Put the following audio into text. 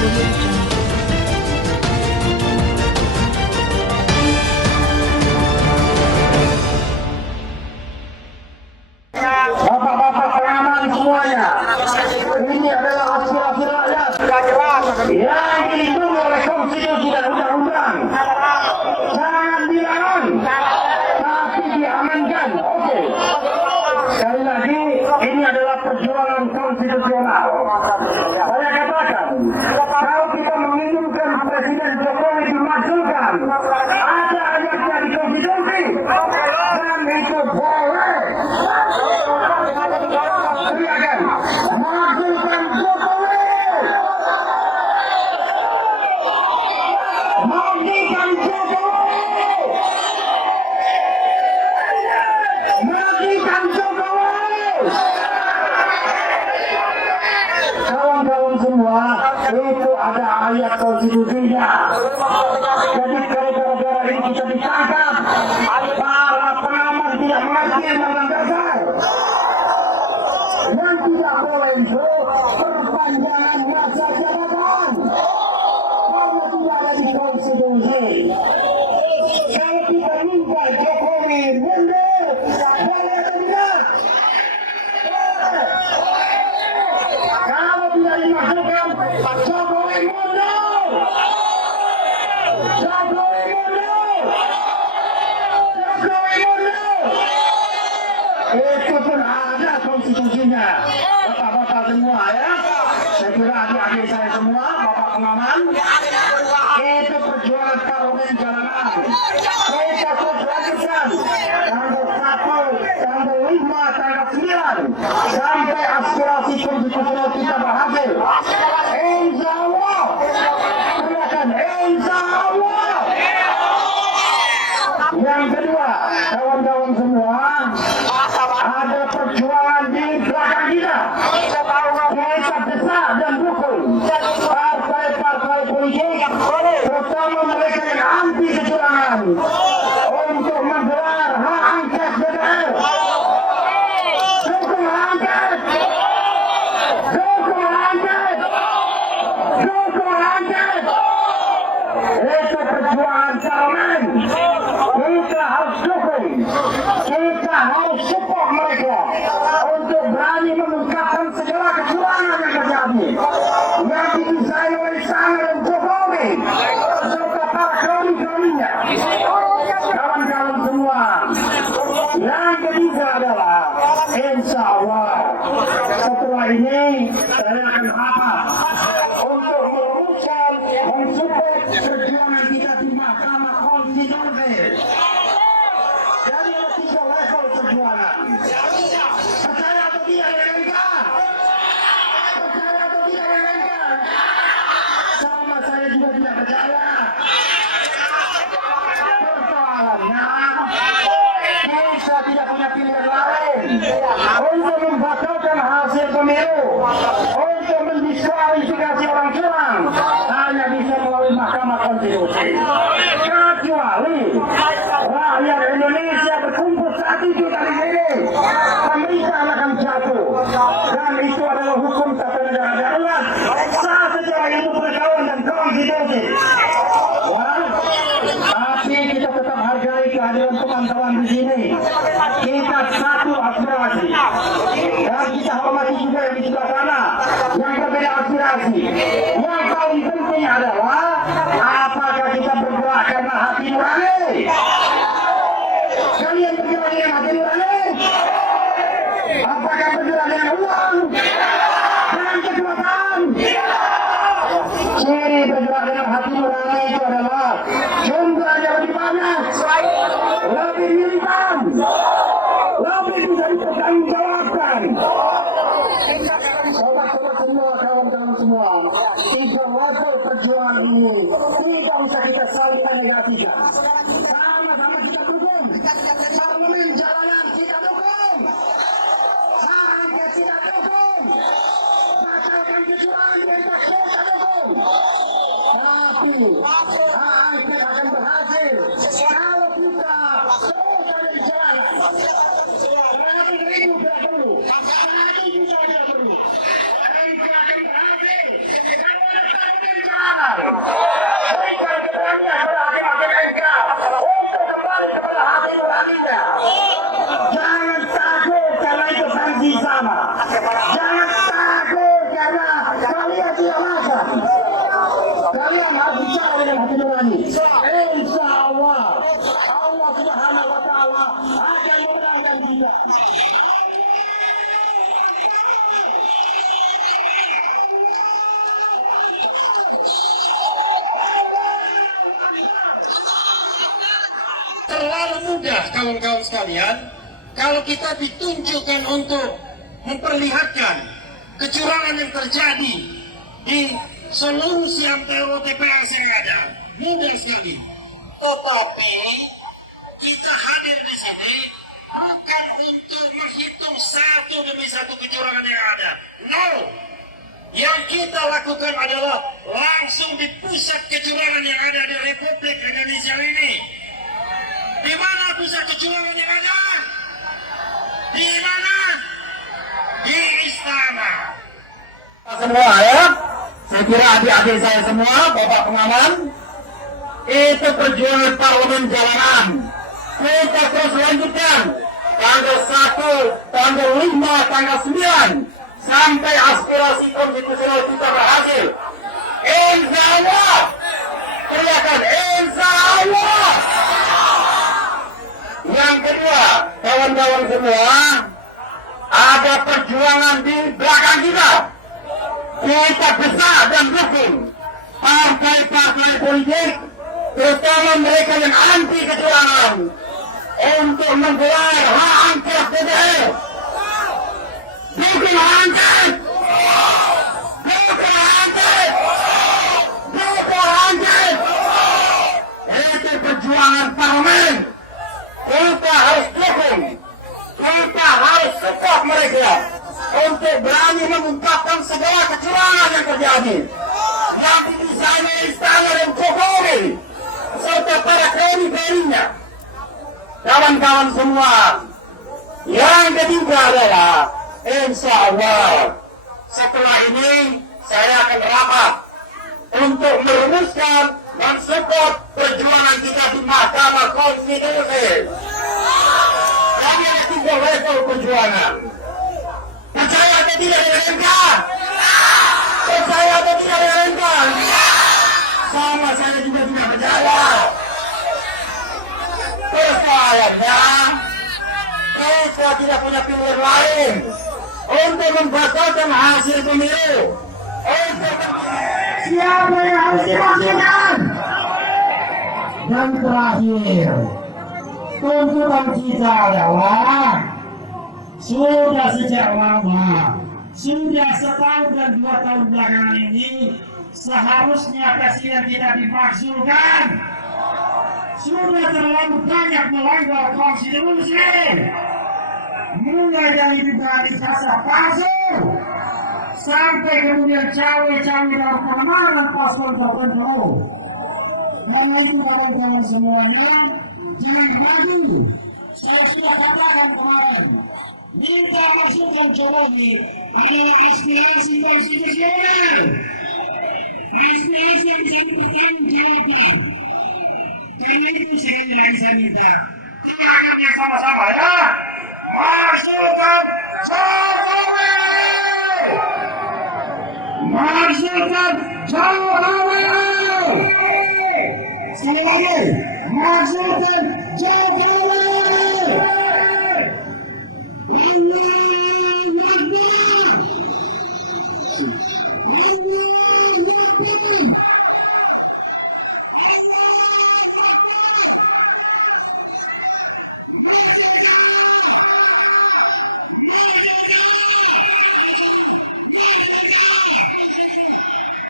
Bapak-bapak pengaman semuanya, ini adalah aspirasi rakyat yang dilindungi oleh konstitusi dan undang-undang. Jangan dilarang, tapi diamankan. Oke. Sekali lagi, ini adalah perjuangan konstitusional. Saya katakan, kalau kita menginginkan Presiden Jokowi dimajukan, ada ayatnya di konstitusi, dan itu boleh. Silakan, majukan Jokowi. Majukan Jokowi. Majukan Jokowi. Kawan-kawan semua, itu ada ayat konstitusinya. Jadi gara-gara ini kita ditangkap. Para pengamat tidak mengerti undang-undang dasar. Yang tidak boleh itu perpanjangan masa jabatan. Karena tidak ada di konstitusi. Kalau kita minta Jokowi mundur, boleh atau tidak? Kalau tidak dimasukkan, Jokowi mundur. Jokowi mundur. Jokowi mundur. Itu pun ada konstitusinya. Bapak-bapak semua ya. Saya kira adik-adik saya semua, bapak pengaman. Itu perjuangan parlemen jalanan. Kita terus lanjutkan. Tanggal 1, tanggal 5, tanggal 9. Sampai aspirasi konstitusional kita berhasil. Insya Allah. Silakan, insya Allah. Yang kedua, kawan-kawan semua, ada perjuangan di belakang kita. Kita desak dan dukung partai-partai politik, terutama mereka yang anti kecurangan, untuk menggelar hak angket DPR. Dukung hak angket. Dukung hak angket. Dukung hak angket. Itu perjuangan parlemen. Kita harus dukung. Kita harus support mereka untuk berani mengungkapkan segala kecurangan yang terjadi, yang didesain oleh Istana dan Jokowi serta para kroni-kroninya. Kawan-kawan semua, yang ketiga adalah insya Allah setelah ini saya akan rapat untuk merumuskan mensupport perjuangan kita di Mahkamah Konstitusi. Jadi ada 3 level perjuangan. Percaya atau tidak dengan kita? Percaya atau tidak dengan kita? Sama saya juga tidak percaya. Persoalannya, kita tidak punya pilihan lain untuk membatalkan hasil pemilu, untuk mendiskualifikasi orang curang, hanya bisa melalui Mahkamah Konstitusi. Kecuali rakyat Indonesia berkumpul saat itu kali ini, pemerintahan akan jatuh, dan itu adalah hukum tata negara darurat sah secara ilmu pengetahuan dan konstitusi. Tapi kita tetap hargai kehadiran teman-teman di sini. Kita satu aspirasi, dan kita hormati juga yang di sebelah sana yang berbeda aspirasi. Yang paling penting adalah apakah kita bergerak karena hati nurani? Kalian bergerak dengan hati nurani? Apakah bergerak dengan uang? Dengan kekuatan? Ciri bergerak dengan hati nurani itu adalah jumlahnya lebih banyak, lebih militan, lebih bisa dipertanggungjawabkan. Sobat-sobat semua, kawan-kawan semua, 3 level perjuangan ini tidak usah kita saling negasikan. Sama-sama kita dukung. Parlemen jalanan kita dukung. Hak angket kita dukung. Batalkan kecurangan kita dukung. Tapi hak angket akan berhasil kalau kita terus ada di jalanan. 100.000 tidak perlu. 1 juta tidak perlu. Angket akan berhasil kalau ada parlemen terlalu mudah kawan-kawan sekalian kalau kita ditunjukkan untuk memperlihatkan kecurangan yang terjadi di seluruh antero TPS yang ada. Mudah sekali. Tetapi kita hadir di sini bukan untuk menghitung satu demi satu kecurangan yang ada. No. Yang kita lakukan adalah langsung di pusat kecurangan yang ada di Republik Indonesia ini. Di mana pusat kecurangan yang ada? Di mana? Di istana. Semua ya, saya kira adik-adik saya semua, Bapak pengaman, itu perjuangan parlemen jalanan. Kita terus lanjutkan tanggal 1, tanggal 5, tanggal 9 sampai aspirasi konstitusional kita berhasil. Insya Allah, teriakan Insya Allah. Yang kedua, kawan-kawan semua, ada perjuangan di belakang kita. Kita besar dan dukung partai-partai politik, terutama mereka yang anti kecurangan, untuk menggelar hak angket DPR. Bukan angket, bukan angket, bukan angket. Itu perjuangan parlemen. Kita harus dukung, kita harus support mereka untuk berani mengungkapkan segala kecurangan yang terjadi, yang didesain istana dan Jokowi serta para kredit-kreditnya. Kawan-kawan semua, yang ketiga adalah insya Allah setelah ini saya akan rapat untuk merumuskan dan support perjuangan kita di Mahkamah Konstitusi. Kami ada 3 level perjuangan. Percaya atau tidak dengan MK? Percaya atau tidak dengan MK? Sama saya juga tidak percaya. Persoalannya, kita tidak punya pilihan lain untuk membatalkan hasil pemilu. Siapa yang harus dilakukan? Dan terakhir, tuntutan kita adalah sudah sejak lama, sudah 1 dan 2 tahun belakangan ini, seharusnya presiden tidak dimakzulkan. Sudah terlalu banyak melanggar konstitusi, mulai dari dugaan ijazah palsu sampai kemudian cawe-cawe dalam kemenangan paslon tertentu. Karena itu kawan-kawan semuanya, jangan ragu. Saya sudah katakan kemarin, minta masukan Jokowi adalah aspirasi konstitusional, aspirasi yang bisa dipertanggungjawabkan. Karena itu saya minta tangannya sama-sama ya, masukan Jokowi, masukan Jokowi. Sekali lagi, masukan Jokowi. Allahu Akbar.